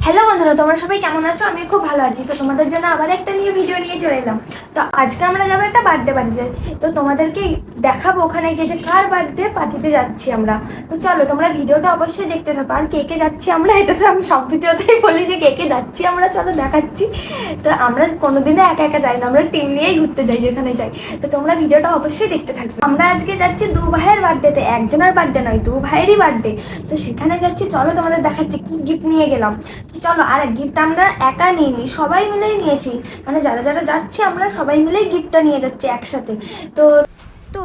Hello বন্ধুরা, তোমরা সবাই কেমন আছো? আমি খুব ভালো আছি। তো তোমাদের জন্য আবার একটা নিউ ভিডিও নিয়ে চলে এলাম। তো আজকে আমরা যাবো একটা বার্থডে পার্টিতে। তো তোমাদেরকে দেখাবো ওখানে গিয়ে যে কার বার্থডে পার্টিতে যাচ্ছি আমরা। তো চলো তোমরা ভিডিওটা অবশ্যই দেখতে থাকো। আর কে কে যাচ্ছি আমরা, এটা তো আমি সব ভিডিওতেই বলি যে কে কে যাচ্ছি আমরা, চলো দেখাচ্ছি। তো আমরা কোনোদিনও একা একা যাই না, আমরা টিম নিয়েই ঘুরতে যাই যেখানে যাই। তো তোমরা ভিডিওটা অবশ্যই দেখতে থাকবে। আমরা আজকে যাচ্ছি দু ভাইয়ের বার্থডেতে, একজনের বার্থডে নয়, দু ভাইয়েরই বার্থডে। তো সেখানে যাচ্ছি, চলো তোমাদের দেখাচ্ছি কি গিফট নিয়ে গেলাম। চলো, আর গিফট আমরা একা নিইনি, সবাই মিলেই নিয়েছি। মানে যারা যারা যাচ্ছি আমরা সবাই মিলেই গিফটটা নিয়ে যাচ্ছি একসাথে। তো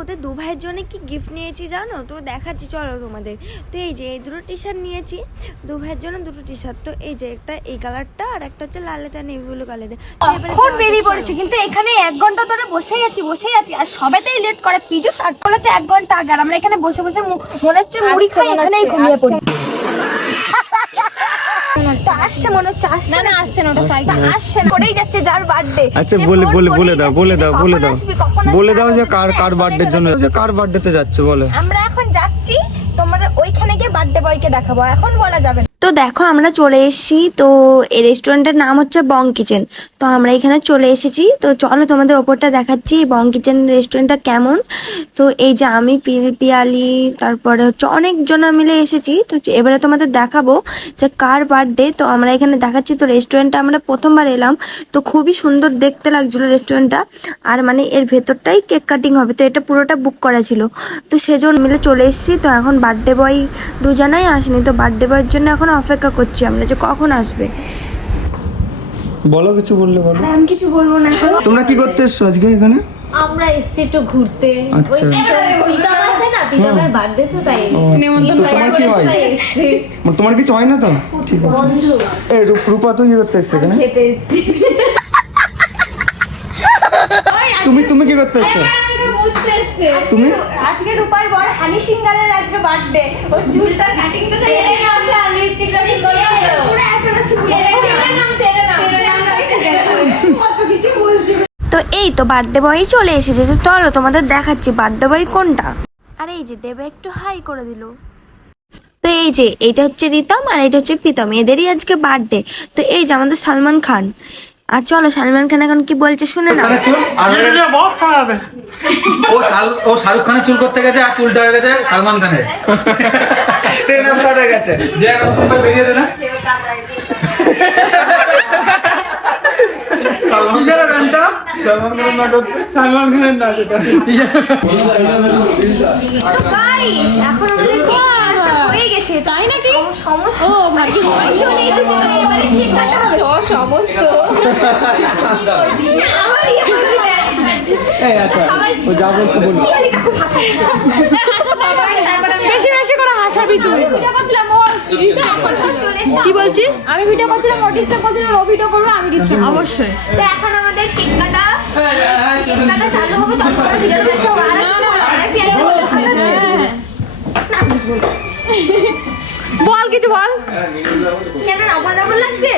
ওদের দু ভাইয়ের জন্য কি গিফট নিয়েছি জানো তো, দেখাচ্ছি চলো তোমাদের। তো এই যে এই দুটো টি শার্ট নিয়েছি, দু ভাইয়ের জন্য দুটো টি শার্ট। তো এই যে একটা এই কালারটা আর একটা হচ্ছে লালেটা নেভি ব্লু কালারে। এখন বেরিয়ে পড়েছি, কিন্তু এখানে 1 ঘন্টা ধরে বসেই আছি আর সবাইতেই লেট করে। পিজু শার্ট পড়েছে 1 ঘন্টা আগে, আর আমরা এখানে বসে বসে মনে হচ্ছে মুড়ি খাই, এখানেই ঘুমিয়ে পড়ি। আসছে মনে হচ্ছে, আসছে না আসছে না, ওটা সাইকেল আসছে না, করেই যাচ্ছে যার বার্থডে। আচ্ছা বলে দাও যে কার বার্থডের জন্য, যে কার বার্থডেতে যাচ্ছে বলে। আমরা এখন যাচ্ছি, তোমরা ওইখানে গিয়ে বার্থডে বয়কে দেখাবো, এখন বলা যাবে না। তো দেখো আমরা চলে এসেছি। তো এই রেস্টুরেন্টের নাম হচ্ছে বং কিচেন। তো আমরা এখানে চলে এসেছি। তো চলো তোমাদের ওপরটা দেখাচ্ছি বং কিচেন রেস্টুরেন্টটা কেমন। তো এই যে আমি পিয়ালি, তারপরে হচ্ছে অনেকজন মিলে এসেছি। তো এবারে তোমাদের দেখাবো যে কার বার্থডে। তো আমরা এখানে দেখাচ্ছি। তো রেস্টুরেন্টটা আমরা প্রথমবার এলাম, তো খুবই সুন্দর দেখতে লাগছিল রেস্টুরেন্টটা। আর মানে এর ভেতরটাই কেক কাটিং হবে, তো এটা পুরোটা বুক করা ছিল। তো সেজন্য মিলে চলে এসেছি। তো এখন বার্থডে বয় দুজনাই আসেনি, তো বার্থডে বয়ের জন্য এখন অপেক্ষা করছি আমরা যে কখন আসবে। বলো, কিছু বললে বলো। আমি কিছু বলবো না এখন। তোমরা কি করতে এসছো আজকে এখানে? আমরা এসছি একটু ঘুরতে। আচ্ছা। প্রীতম আছে না, প্রীতমের বার্থডে তো, তাই তোমার কিছু হয় না তো? ঠিক আছে বন্ধু। এই রূপা তুই কি করতে এসছো এখানে? খেতে এসছি। তুমি কি করতে এসছো? বুঝতে এসছি তুমি আজকে রূপার বর হানি সিঙ্গারের আজকে বার্থডে, ওই চুলটা কাটিংটা তো এই তো বার্থডে বয় চলে এসেছে। চলো তোমাদের দেখাচ্ছি বার্থডে বয় কোনটা। আর এই যে দেবে একটু হাই করে দিল। তো এই যে এইটা হচ্ছে রিতম আর এটা হচ্ছে প্রীতম, এদেরই আজকে বার্থডে। তো এই যে আমাদের সালমান খান। আর চলো সালমান খান এখন কি বলছে শুনে না। ও শাহরুখ খানের চুল করতে গেছে আর চুলটা হয়ে গেছে সালমান খানের। গেছে যে নতুন ভাই বেরিয়েছে না সালমান খানের না সেটা। এখন আমাদের হয়ে গেছে, তাই নাকি? সমস্ত ও ভাই চলে এসেছে। তো এবারে কেক কাটা হবে। সমস্ত আমারই এই আচ্ছা ও যা বলছে বলুন। এটা খুব হাসাচ্ছে। বেশি বেশি করে হাসাবি তুই। ভিডিও করছিলাম ও কি বলছিস? আমি ভিডিও করছিলাম, ও ডিস্টার্ব করছিল। ও ভিডিও করবে, আমি ডিস্টার্ব অবশ্যই। তো এখন আমাদের কেক কাটা চালু হবে। চলো আমরা ভিডিওটা দেখতে হবে। আর বল কিছু বল। কেন না লাগছে?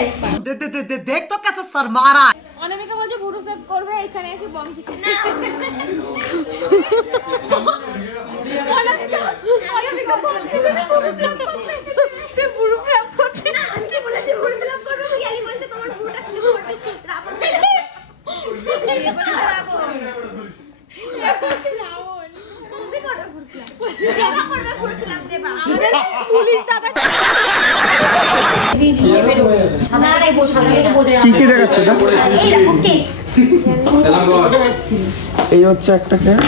দেখ তো কেসে শর্মারা। অনামিকা বলছে ভুরু সেভ করবে এখানে এসে বম কিছু না। অনামিকা বম কিছু না, ভুরু প্ল্যান করতে এসেছে। তুই ভুরু প্ল্যান করতে না, আমি কি বলেছি ভুরু ফিল আপ করব? কি আলি বলছে তোমার ভুরুটা ফিল আপ করবে। রাবণ তুমি করো ভুরু ফিল আপ। দেবা করবে ভুরু ফিল আপ, দেবা। আমাদের পুলিশ দাদা কি দেখাচ্ছ এটা? এই দেখো কেক। এই হচ্ছে একটা কেক।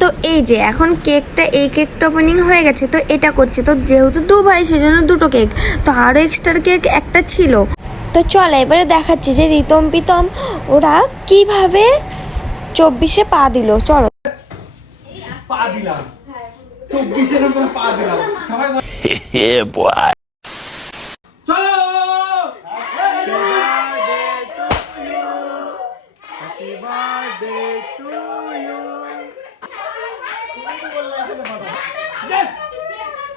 তো এই যে এখন কেকটা, এই কেকটা ওপেনিং হয়ে গেছে। তো এটা করছে। তো যেহেতু দু ভাই সেজন্য দুটো কেক, তো আরও এক্সট্রা কেক একটা ছিল। তো চল এবারে দেখাচ্ছি যে রিতম প্রীতম ওরা কিভাবে 24-এ পা দিল। চলো পা দিলাম 24-এর উপর পা দিলাম সবাই চলো।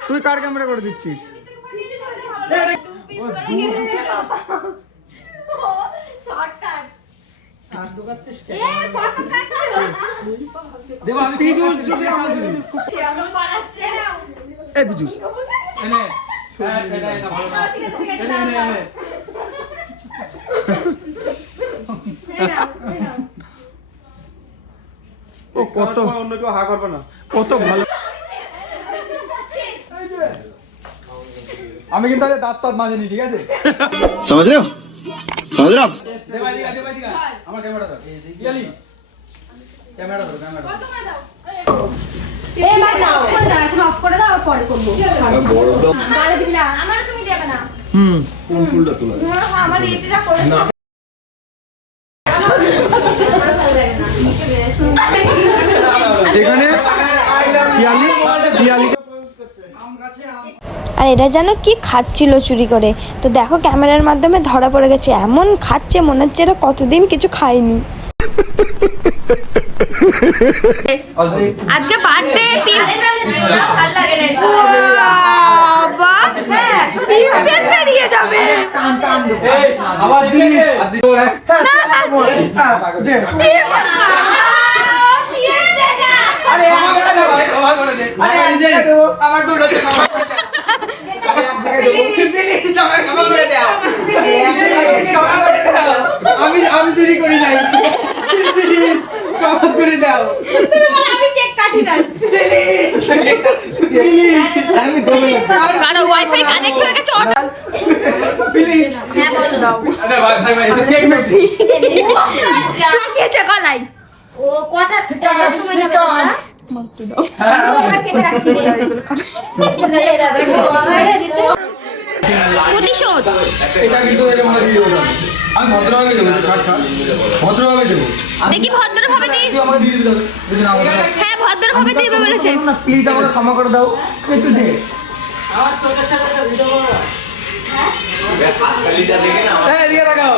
তুই কার ক্যামেরা করে দিচ্ছিস? দেবা আমি পিজুস যদি এই পিজুস এটা ভালো না। ও কত অন্য কেউ হা করবে না। কত ভালো। আমি কিন্তু আগে দাঁত টাত মাজেনি, ঠিক আছে? समझ रहे हो দে ভাই দিগা আমার ক্যামেরা ধর। ইয়ালি ক্যামেরা ধর, ক্যামেরা ধর। এই ভাই দাও এখন অফ করে দাও আর পরে করবো গালে দিবি না আমার তুমি দেবে না হুম আমার এটা করে এখানে পিয়ালি আর এটা যেন কি খাচ্ছিল চুরি করে। তো দেখো ক্যামেরার মাধ্যমে ধরা পড়ে গেছে, এমন খাচ্ছে মনে হচ্ছে এরা কতদিন কিছু খায়নি। আজকে বার্থডে ভালো লাগে না বাবা বেরিয়ে যাবে এই আবার দিকে আরে আমার করে দে ভাই, আমার করে দে। আমার দুটো দে, আমার করে দে। আমি চুরি করি নাই, কখন করে দাও। আমি কেক কাটি না আমি দেবো কারণ ওয়াইফাই কানেক্ট হয়ে গেছে অটো হ্যাঁ বলো দাও আরে ভাই ভাই ভাই এসে কেক নাকি? লাগিয়েছে গলায় ও কটা সময় যাবে আমরা কেটে রাখছি রে প্রতিশোধ এটা কিন্তু এটা মনে দিয়ে দেবো আমি ভদ্রভাবে দেবো, ছাড় ছাড় ভদ্রভাবে দেবো। দেখি ভদ্রভাবে দিই তুই আমাকে দিয়ে দিবি তাহলে, যদি না আমাকে হ্যাঁ ভদ্রভাবে দিবে বলেছে প্লিজ আমাকে ক্ষমা করে দাও একটু দে। এই দিয়ে লাগাও,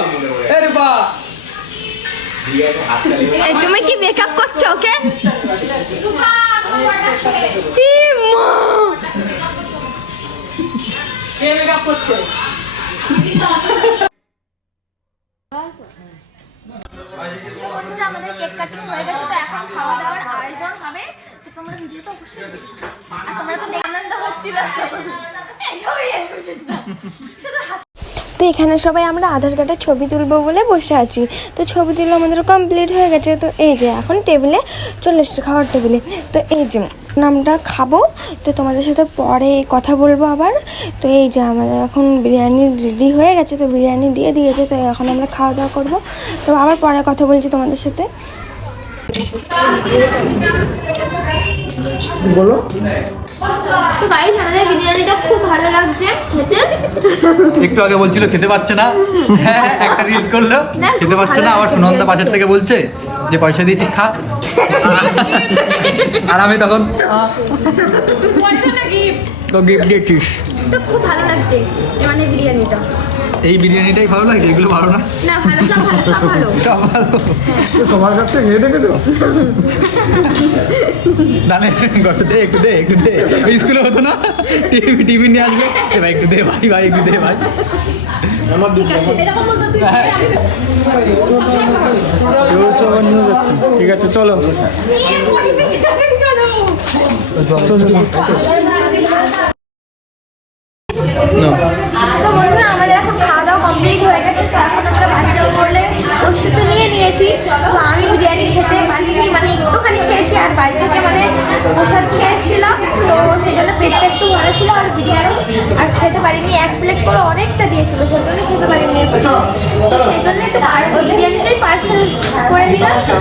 এই রূপা এই তুমি কি মেকআপ করছো ওকে কে মেকআপ করছে? বন্ধুরা আমাদের কেক কাটিং হয়ে গেছে, তো এখন খাওয়া দাওয়ার আয়োজন হবে। তো তোমরা ভিডিওটা অবশ্যই দেখো। আর তোমরা তো আনন্দ হচ্ছিল তো এখানে সবাই আমরা আধার কার্ডের ছবি তুলবো বলে বসে আছি। তো ছবি তুলে আমাদের কমপ্লিট হয়ে গেছে। তো এই যে এখন টেবিলে চলে এসছে, খাওয়ার টেবিলে। তো এই যে আমরা খাবো, তো তোমাদের সাথে পরে কথা বলবো আবার। তো এই যে আমাদের এখন বিরিয়ানি রেডি হয়ে গেছে, তো বিরিয়ানি দিয়ে দিয়েছে। তো এখন আমরা খাওয়া দাওয়া করবো, তো আবার পরে কথা বলছি তোমাদের সাথে। বলো তো গাইস আমাদের বিরিয়ানিটা খুব ভালো লাগছে খেতে একটু আগে বলছিল খেতে পাচ্ছে না, হ্যাঁ একটা রিলস করলো খেতে পাচ্ছে না, আবার সুনন্দা পাশের থেকে বলছে যে পয়সা দিয়েছিস খা, আর আমি তখন তো গিফট দিয়েছিস। তো খুব ভালো লাগছে মানে বিরিয়ানিটা। এই বিরিয়ানিটাই ভালো লাগছে, এগুলো ভালো না? না ভালো, সব ভালো, সব ভালো। সব ভালো। সবার কাছ থেকে খেয়ে দেখেছো? তাহলে একটু দে স্কুলে হতো না, টিফিন নিয়ে আসবে, এ ভাই একটু দে ভাই ভাই একটু দে ভাই। ঠিক আছে চলো। তো বন্ধুরা আমাদের এখন খাওয়া দাওয়া কমপ্লিট হয়ে গেছে। তো এখন আমরা বাচ্চা করলে প্রস্তুতি নিয়ে নিয়েছি। তো আমি বিরিয়ানি খেতে পারিনি, মানে একটুখানি খেয়েছি, আর বাড়ি থেকে মানে প্রসাদ খেয়ে এসেছিলাম। তো সেই জন্য পেটটা একটু ভরা ছিল, আর বিরিয়ানি আর খেতে পারিনি। এক প্লেট করে অনেকটা দিয়েছিল, সেই জন্য খেতে পারিনি। তো সেই জন্য একটু ওই বিরিয়ানিটাই পার্সেল করে দিলাম। তো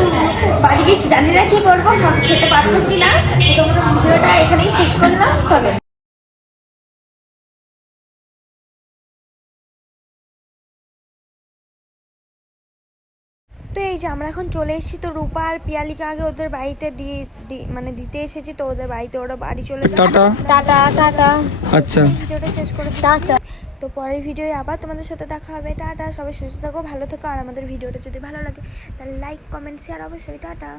বাড়ি গিয়ে জানি না কী করবো, খেতে পারবো কি না। তো তোমরা ভিডিওটা এখানেই শেষ করলাম, চলো। তো এই যে আমরা এখন চলে এসেছি। তো রূপা আর পিয়ালিকে আগে ওদের বাড়িতে মানে দিতে এসেছি। তো ওদের বাড়িতে ওরা বাড়ি চলে যাবে। টাটা টাটা টাটা আচ্ছা ভিডিওটা শেষ করে টাটা। তো পরের ভিডিওয়ে আবার তোমাদের সাথে দেখা হবে। টাটা, সবাই সুস্থ থাকো, ভালো থাকো। আর আমাদের ভিডিওটা যদি ভালো লাগে তাহলে লাইক, কমেন্ট, শেয়ার অবশ্যই। টাটা।